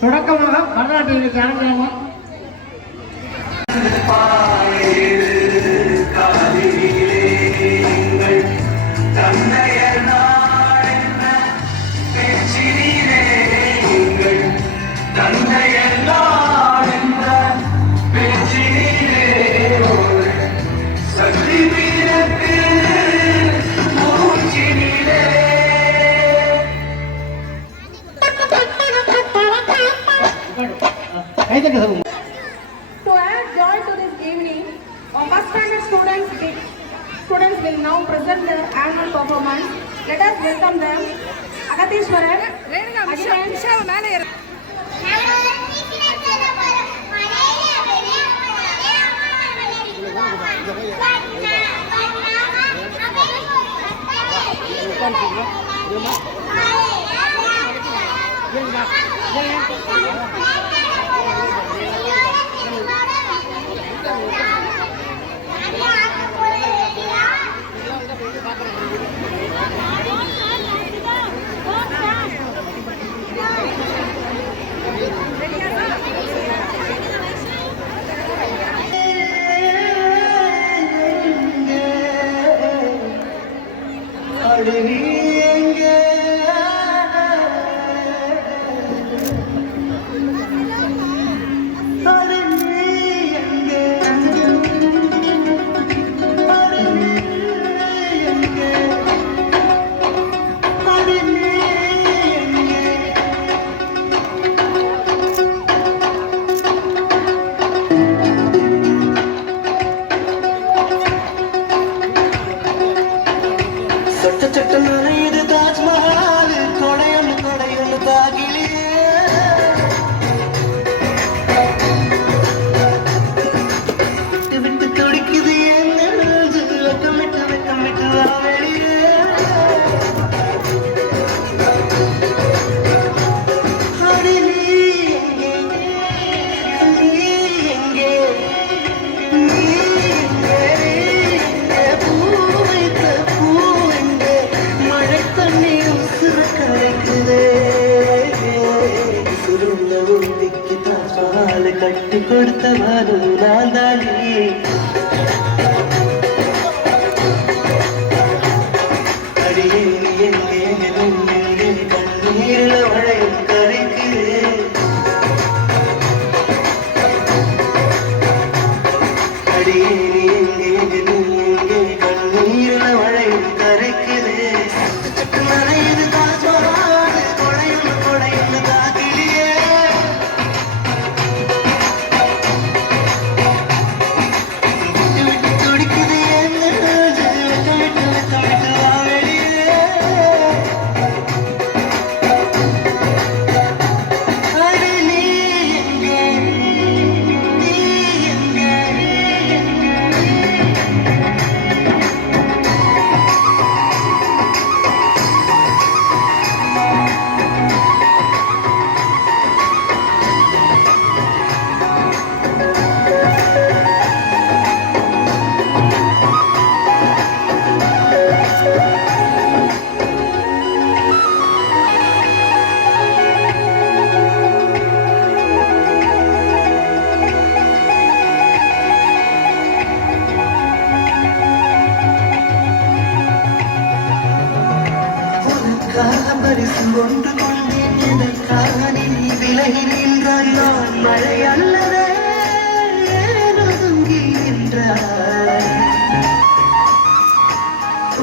தொடக்கமாக பரதநாட்டியத்துக்கு ஆரம்பிக்கலாமா? To add joy to this evening, our first standard students will now present their annual performance. Let us welcome them. Agathishwaran, Ashwin, கட்டி கொடுத்தவாரும் நான் தானே அடியே எங்கே கண்ணீரில் மழையும் கரைக்குது அடியே எங்கே கண்ணீரில் மழையும் கரைக்குது நனையுது தாஜ்மஹால் கொடையும் கொடையும் தாக்கிலியே பரிசு ஒன்று கொண்டேன் எதற்காக நீ விலகி நின்றாய் நான் மழை அல்லதே ஒதுங்கி நின்றாய்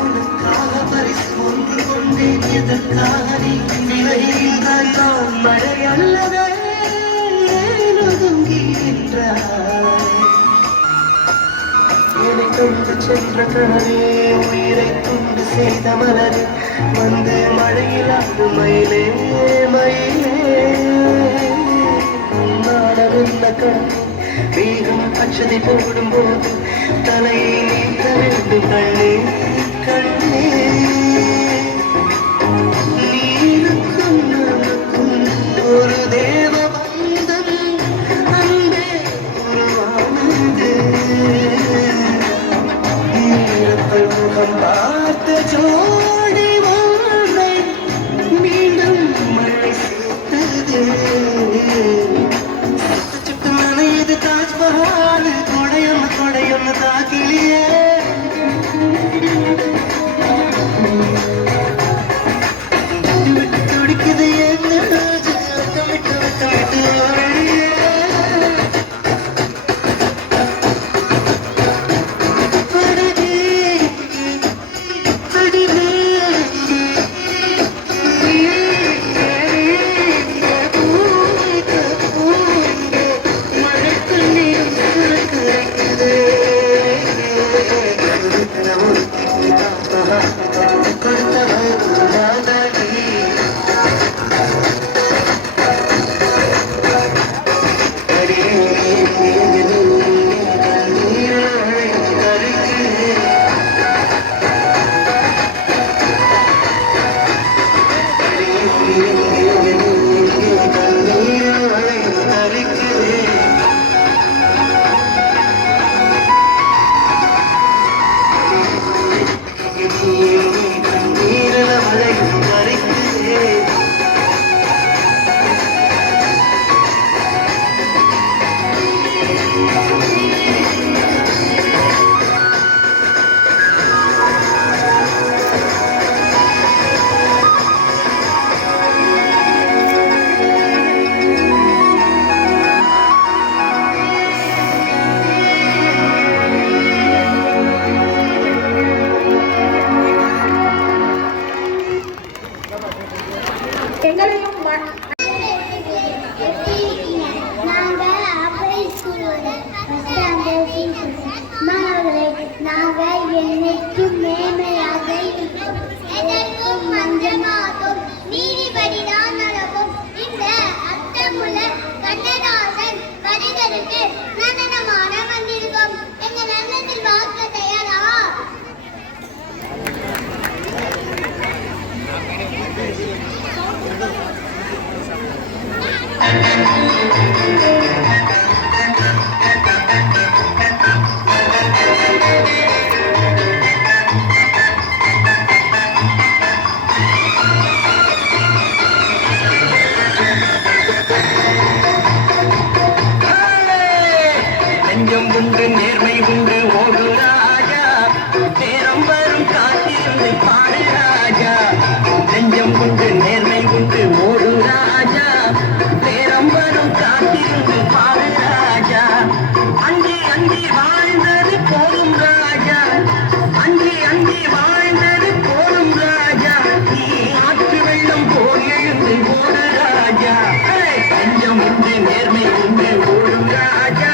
உனக்காக பரிசு ஒன்று கொண்டேன் எதற்காக நீ விலகி நின்றாய் நான் மழை அல்லதே ஒதுங்கி நின்றாய் என்னை கொண்டு சென்ற கனவே உயிரை துண்டு செய்த மலரே வந்து மழையிலாது மயிலே மயிலே நாடவில்ல கண்ணே மேகம் அச்சதை போடும் போது தலையை நீக்க வேண்டும் கண்ணே கண்ணே நீருக்கும் நமக்கும் ஒரு தேவ பந்தம் அன்பே உருவானது நீரப்பல் முகம் பார்த்த ஜோடி வாழ்வை மீண்டும் மழை சேர்த்து நெஞ்சம் உண்டு நேர்மை உண்டு ஓடு ராஜா நேரம் வரும் காத்திருந்து பாடு ராஜா நெஞ்சம் உண்டு நேர்மை உண்டு ஓடு ராஜா நேரம் வரும் காத்திருந்து பாடு ராஜா அஞ்சி அஞ்சி வாழ்ந்தது போதும் ராஜா அஞ்சி அஞ்சி வாழ்ந்தது போதும் ராஜா நீ ஆற்று வெள்ளம் போல் எழுந்து ஓடு ராஜா நெஞ்சம் உண்டு நேர்மை உண்டு ஓடு ராஜா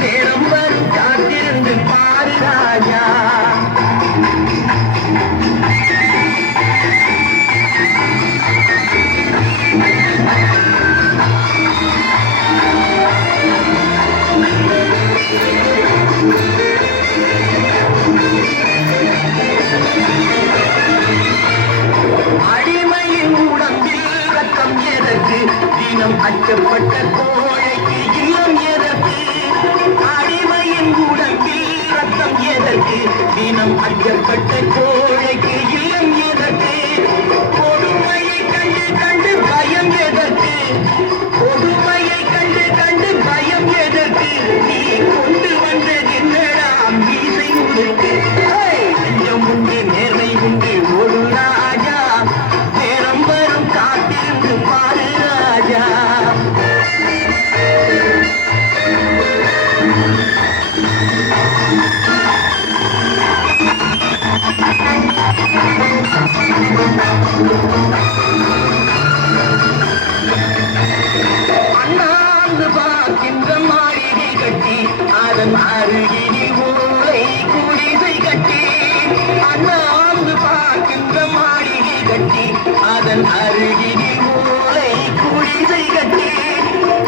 நேரம் வரும் காத்திருந்து பாரு ராஜா அடிமையின் உடம்பில் ரத்தம் எதற்கு தினம் அச்சப்பட்ட கோழைக்கு இல்லம் எதற்கு அடிமையின் உடம்பில் ரத்தம் எதற்கு தினம் அச்சப்பட்ட கோழைக்கு இல்லம் எதற்கு கொடுமையை கண்டு கண்டு பயம் எதற்கு கொடுமையை கண்டு கண்டு பயம் எதற்கு நீ கொண்டு வந்தது என்னடா மீசை உனக்கு நெஞ்சம் உண்டு நேர்மை உண்டு ஒரு ராஜா நேரம் வரும் காத்திருந்து பாரு ராஜா அண்ணாந்து பார்க்கின்ற மாளிகை கட்டி அதன் அருகினில் ஓலை குடிசை கட்டி அண்ணாந்து பார்க்கின்ற மாளிகை கட்டி அதன் அருகினில் ஓலை குடிசை கட்டி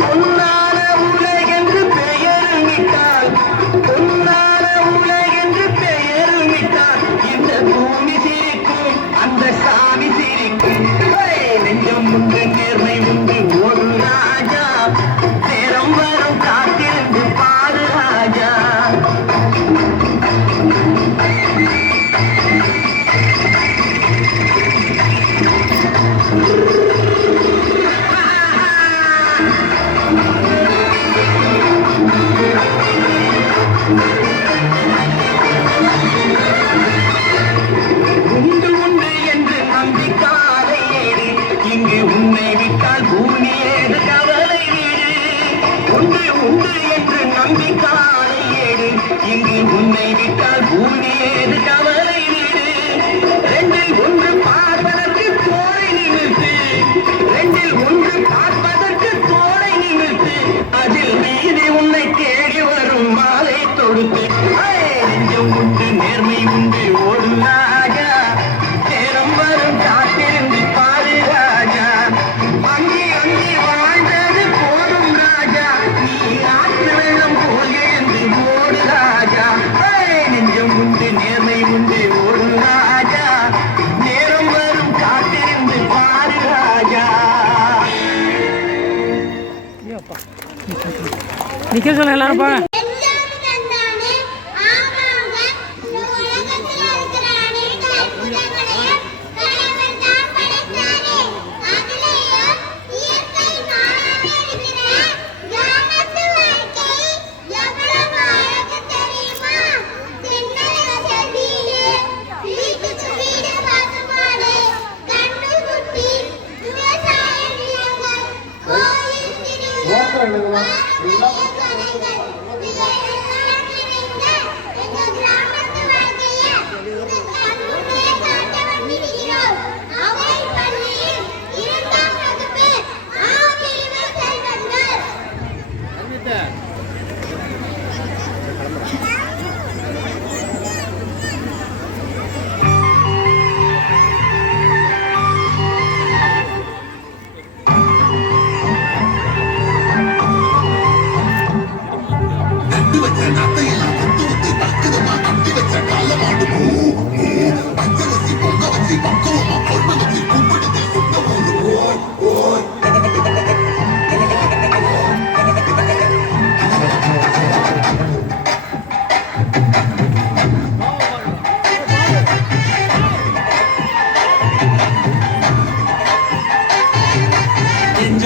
பொன்னான உலகென்று பெயருமிட்டால் பொன்னான உலகென்று பெயருமிட்டால் இந்த பூமி சிரிக்கும் அந்த சாமி சிரிக்கும் நெஞ்சம் உண்டு நேர்மை உண்டு ஒரு ராஜா நேரம் வரும் காத்திருந்து பாரு ராஜா உண்டு உண்டு என்று நம்பிக்காதை ஏறு இங்கு உன்னை விட்டால் பூமி ஏது கவலை வீடு உண்டு உண்டு என்று நம்பிக்காதை ஏறு இங்கு உன்னை விட்டால் பூமி ஏது கவலை வீடு ரெண்டில் ஒன்று பார்ப்பதற்கு தோலை நிமிர்த்து ரெண்டில் ஒன்று பார்ப்பதற்கு தோலை நிமிர்த்து அதில் மீதி உன்னை தேடி வரும் மாலை தொடுத்து நெஞ்சம் உண்டு நேர்மை உண்டு ஒரு ராஜா நேரம் வரும் காத்திருந்து பாரு ராஜா அங்கி அங்கி வாழ்ந்தது போதும் ராஜா நீ ஆற்று வெள்ளம் போல் எழுந்து ஓடு ராஜா நெஞ்சம் உண்டு நேர்மை உண்டு ஒரு ராஜா நேரம் வரும் காத்திருந்து பாரு ராஜா நிக்க சொல்ல எல்லாரும் போங்க.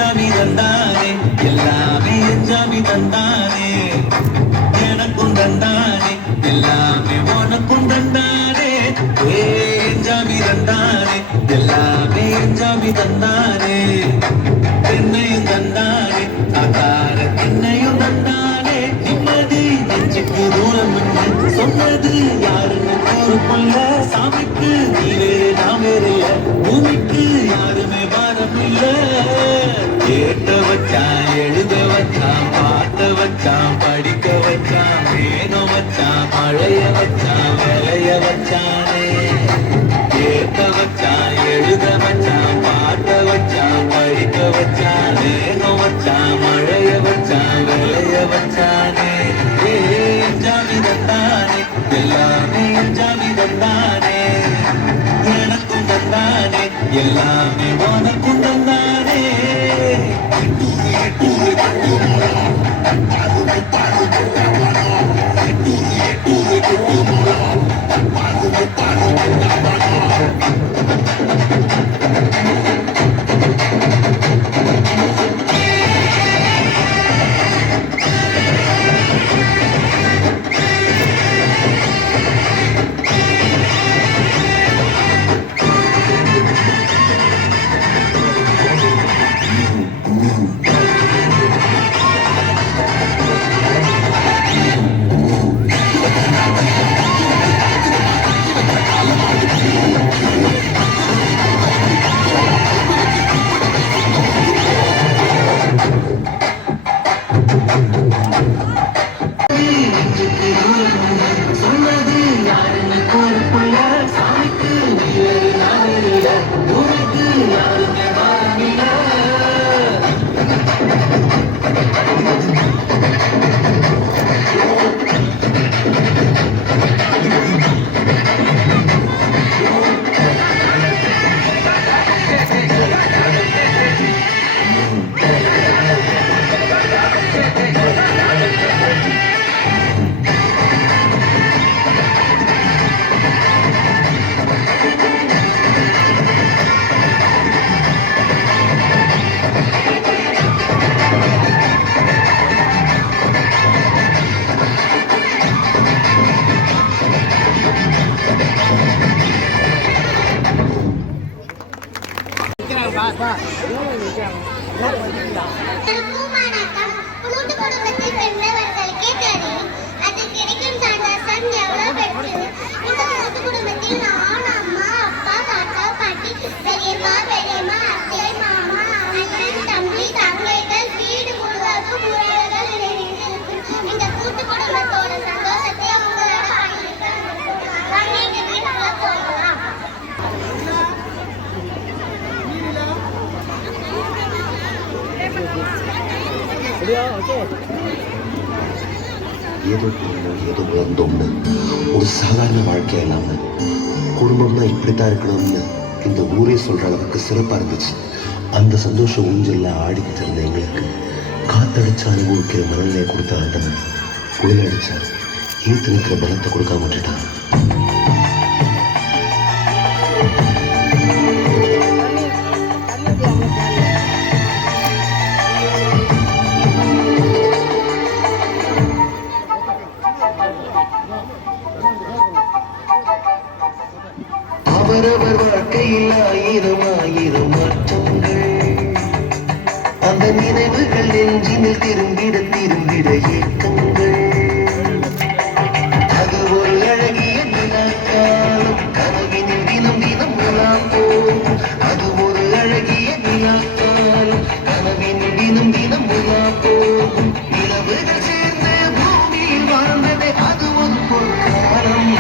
ஜாமி தந்தானே எல்லாமே ஜாமி தந்தானே எனக்கும் தந்தானே எல்லாமே உனக்கும் தந்தானே ஜாமி தந்தானே எல்லாமே ஜாமி தந்தானே என்னையும் தந்தானே ஆகார என்னையும் தந்தானே நிம்மதி நெஞ்சுக்கு தூரம் சொன்னது யாருன்னு கூறுக்குள்ள சாமிக்கு நீரே நாம் வேறைய பூமிக்கு யாருமே பாரம் இல்ல கேட்ட வச்சான் எழுத வச்சான் பார்த்த வச்சான் படிக்க வச்சான் வேகம் வச்சான் மழைய வச்சான் விளைய வச்சானே கேட்ட வச்சான் எழுத வச்சான் பார்த்த வச்சான் படிக்க வச்சான் வேகம் வச்சான் மழைய வச்சான் விளைய வச்சானே ஜாமி தந்தானே எல்லாமே ஜாமி தந்தானே எனக்கும் தந்தானே எல்லாமே உனக்கும் தந்தானே பூமானாக்கம் புலூட்டு குடும்பத்தில் பிறந்தவர்களுக்கே தெரியும். அது கிடைக்கும் சந்தோஷம் எவ்வளவு பெற்று. இந்த கூட்டு குடும்பத்தில் நான், அம்மா, அப்பா, தாத்தா, பாட்டி, பெரியப்பா, பெரியம்மா, அத்தை, மாமா, அண்ணன், தம்பி, தங்கைகள், வீடு முழுவதும் உறவுகள் நிறைந்திருக்கும். இந்த கூட்டு குடும்பத்தோட சந்தோஷத்தை உங்களோட பகிர்ந்து வீட்டுக்குள்ள போகலாம். ஏதோ பொண்ணு ஏதோ வளர்ந்தோம்னு ஒரு சாதாரண வாழ்க்கை இல்லாம குடும்பம்னா இப்படித்தான் இருக்கணும்னு இந்த ஊரே சொல்ற அளவுக்கு சிறப்பா இருந்துச்சு. அந்த சந்தோஷம் ஊஞ்சல்ல ஆடிக்கிட்டு இருந்த எங்களுக்கு காத்தடிச்சு அனுபவிக்கிற மனநிலையை கொடுத்த ஆண்டவன் புயல் அடிச்சா ஈர்த்து நிற்கிற பலத்தை கொடுக்காம விட்டுட்டான். அவரவர் வாழ்க்கையில் ஆயிரம் ஆயிரம் மாற்றங்கள், அந்த நினைவுகள் நெஞ்சினில் திரும்பிட திரும்பிட ஏக்கங்கள். அது ஒரு அழகிய நிலாக்காலம், கனவினில் தினம் தினம் உலா போகும். அது ஒரு அழகிய நிலாக்காலம், கனவினில் தினம் தினம் உலா போகும். நிலவுகள் சேர்ந்து பூமியில் வாழ்ந்ததே அது ஒரு பொற்காலம்.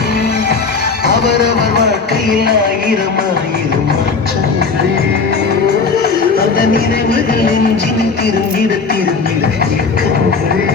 அவரவர் வாழ்க்கையில் ஆயிரம் ஆயிரம் மாற்றங்கள், அந்த நினைவுகள் நெஞ்சினில் திரும்பிட திரும்பிட ஏக்கங்கள்.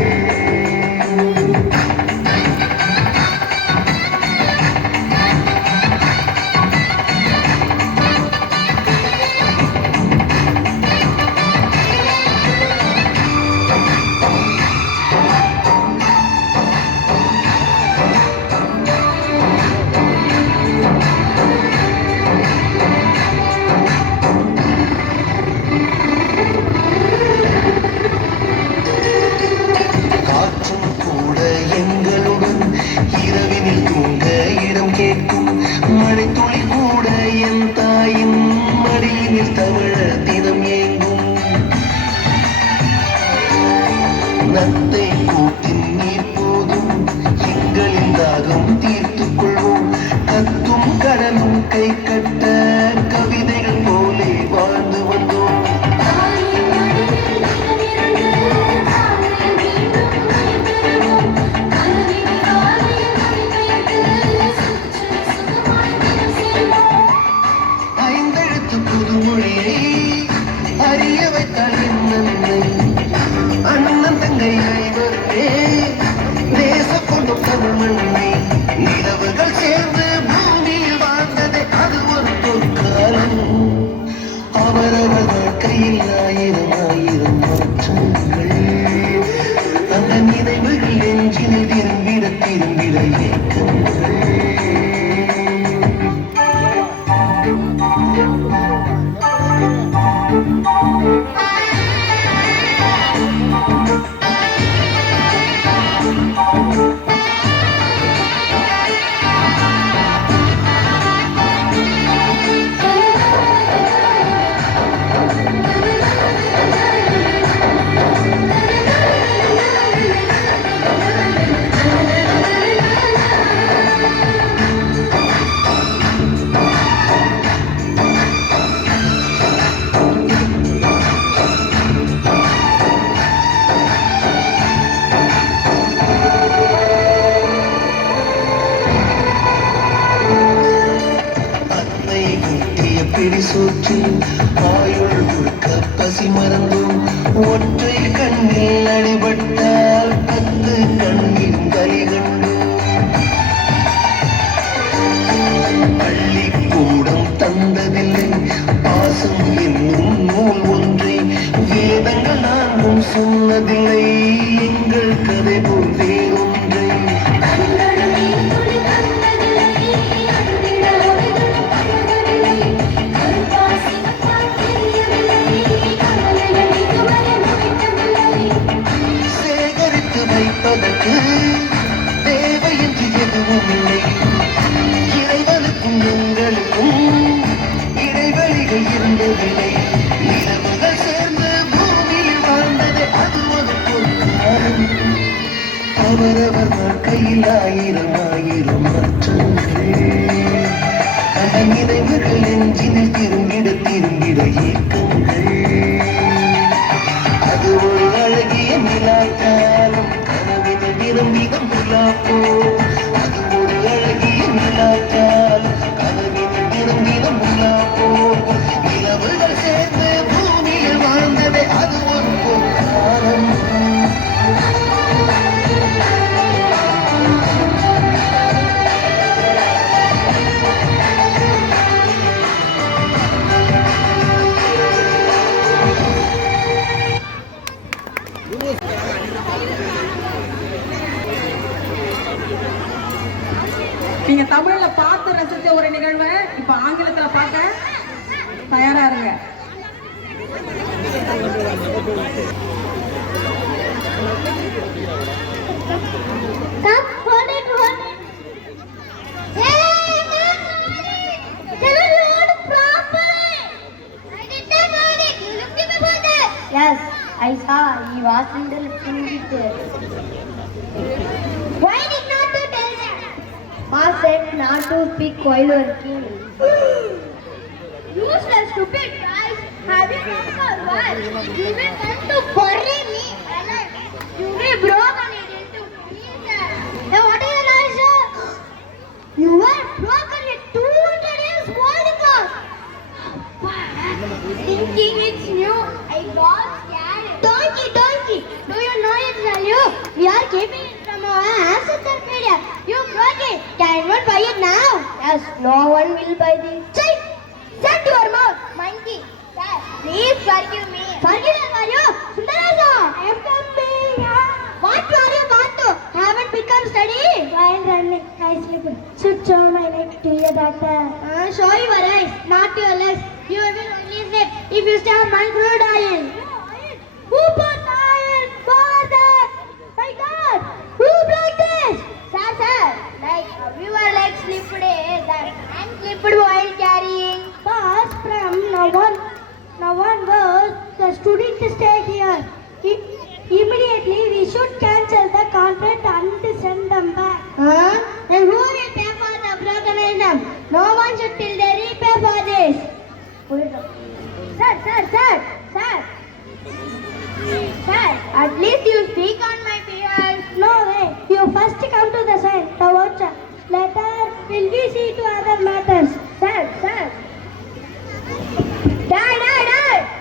நத்தை கூட்டின் நீர் போதும் எங்களின் தாகம் தீர்த்துக் கொள்வோம். கத்தும் கடலும் கை கட்ட கவிதைகள் போலே வாழ்ந்து வந்தோம். ஐந்தெழுத்து புதுமொழியை அறிய வைத்தால் என் நன்மை. அண்ணன் தங்கை ஐவருமே தேச கொண்டும் தமிழ் மண்ணை. நிலவுகள் சேர்ந்து பூமியில் வாழ்ந்ததே அது ஒரு பொற்காலம். அவரவர் வாழ்க்கையில் ஆயிரம் ஆயிரம் மாற்றங்கள். அந்த நினைவுகள் நெஞ்சினில் திரும்பிட திரும்பிட ஏக்கங்கள். பிடிசோற்றில் ஆயுள் முழுக்க பசி மறந்தோம். ஒற்றை கண்ணில் அடிபட்டால் 10 கண்ணில் கலி கண்டோம். பள்ளிக்கூடம் தந்ததில்லை பாசம் என்னும் நூல் ஒன்றை. வேதங்கள் நான்கும் சொன்னதில்லை எங்கள் கதை போல் வேறொன்றை. வைப்பதற்கு தேவை என்று எதுவும் இல்லை. இறைவனுக்கும் எங்களுக்கும் இடைவெளிகள் இருந்ததில்லை. நிலவுகள் சேர்ந்து பூமியில் வாழ்ந்தது அது ஒரு பொற்காலம். அவரவர் வாழ்க்கையில் ஆயிரம் ஆயிரம் மாற்றங்கள். அந்த நினைவுகள் நெஞ்சினில் திரும்பிட திரும்பிட ஏக்கங்கள். அது ஒரு அழகிய நிலாக்காலம். கனவினில் விரும்பிடும் நிலாப்போ. அது ஒரு அழகிய நிலாக்காலம். கனவினில் விரும்பிடும் நிலாப்போ. நிலவுகள் சேர்ந்து பூமியில் வாழ்ந்ததே அது ஒரு பொற்காலம். நீங்க தமிழ்ல பார்த்து ரசிச்ச ஒரு நிகழ்வை இப்ப ஆங்கிலத்துல பார்க்க தயாரா இருங்க. Yes, I saw he was in the little. Why did not you tell them? Ma said not to speak while working. Useless, stupid guys. Have you come for what? You will come to bury me. You will broke and it into pieces. Now what is the answer? You were broken at 200 years old class. Thinking it's new, I got scared. Donkey, do you know its value? We are keeping it from our ancestor media. You broke it. Can anyone buy it now? Yes, no one will buy this. Shut your mouth, monkey. Sir, please forgive me. Forgive me, are you? Sundarasa, I am coming. What are you about to? Haven't become steady? While running, I slipped. Should show my leg to your doctor. Show your eyes, not your legs. You will only slip if you stay on my crude oil. Who put oil? Father! My God! Who broke this? Sir, like your legs slipped, that hand slipped while carrying. Boss, from now on, the student stay here. Immediately we At least you speak on my behalf. No way. You first come to the side. The voucher. Later, will we see to other matters? Sir. Dad.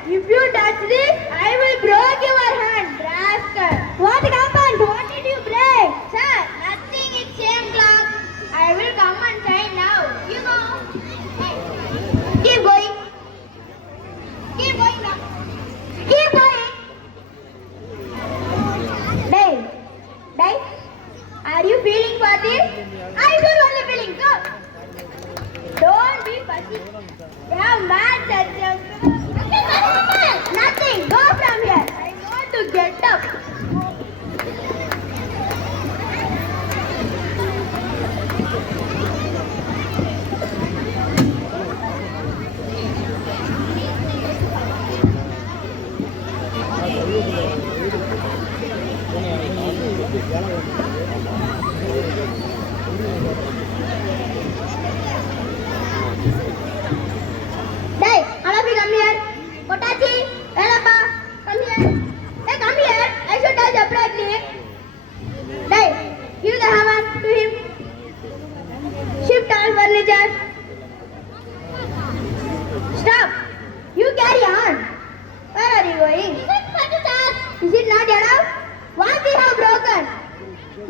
If you touch this, I will break your hand, rascal. What happened? What did you break? Sir, nothing. It's same clock. I will come and sign now. You go. Keep going. Keep going now. Keep going. Dave, are you feeling for this? I should only feeling. Go. Don't be fussy. They have mad sense. Nothing. Go from here. I want to get up. Dave, all of you come here. Kotachi, Elappa, come here. Hey, come here. I should touch separately. Dave, give the hammer to him. Shift all furniture. Stop. You carry on. Where are you going? Is it not enough? What we have broken?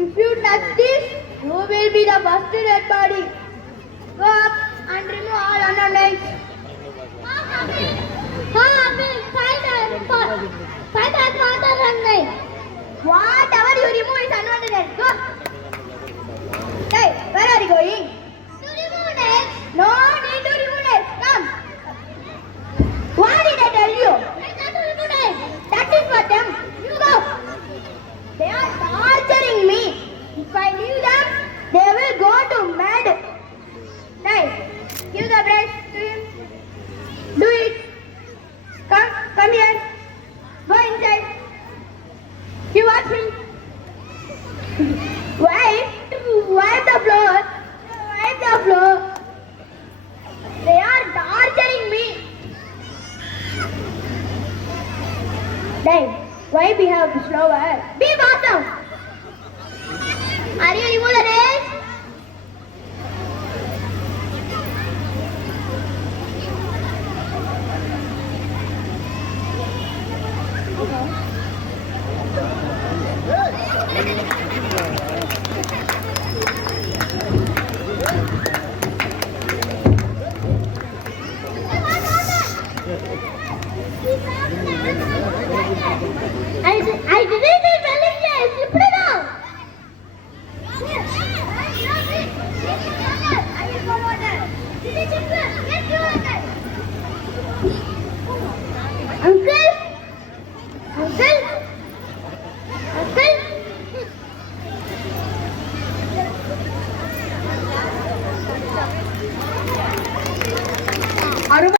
If you touch this, you will be the first dead body. Go up and remove all underlings. Whatever you remove is unwanted. Go. Hey, where are you going? To remove it. No need to remove it. Come. What did I tell you? That is for them. You go. They are torturing me. If I leave them, they will go to mad. Hey, give the bread to him. Do it. Come here. Go inside. You watch me. Wipe the floor. Wipe the floor. They are torturing me. Dave, why we have slower? Be awesome. Are you remove the nail?